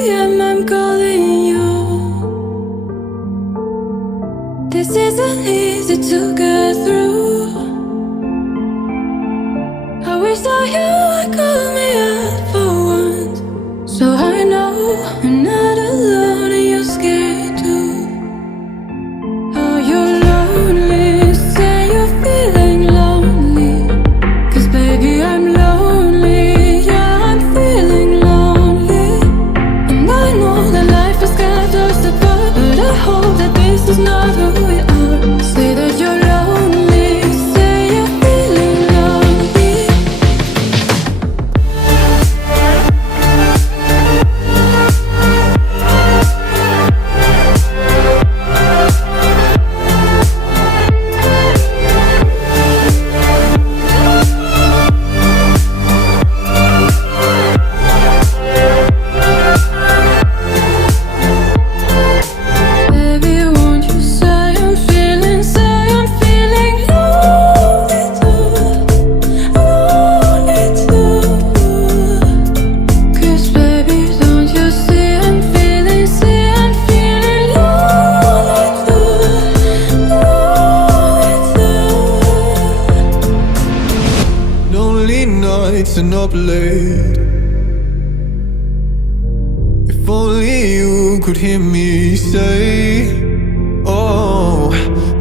a.m. I'm calling you. This isn't easy to get through. I wish that you would call me out for once, so I know I'm not alone and you're scared too. Are you lonely? Say you're feeling lonely, 'cause baby I'm lonely. Yeah, I'm feeling lonely. And I know that life has got us apart, but I hope that this is not who we are. Say that you're lonely. Say you're feeling lonely. Baby, won't you say I'm feeling lonely too, lonely too. 'Cause baby, don't you see I'm feeling lonely too, lonely too. Lonely nights and up late. If only you could hear me say, oh,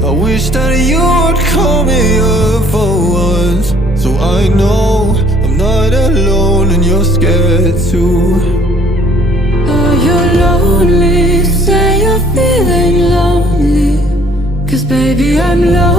I wish that you would call me up for once, so I know I'm not alone and you're scared too. Are you lonely? Say you're feeling lonely, 'cause baby I'm lonely.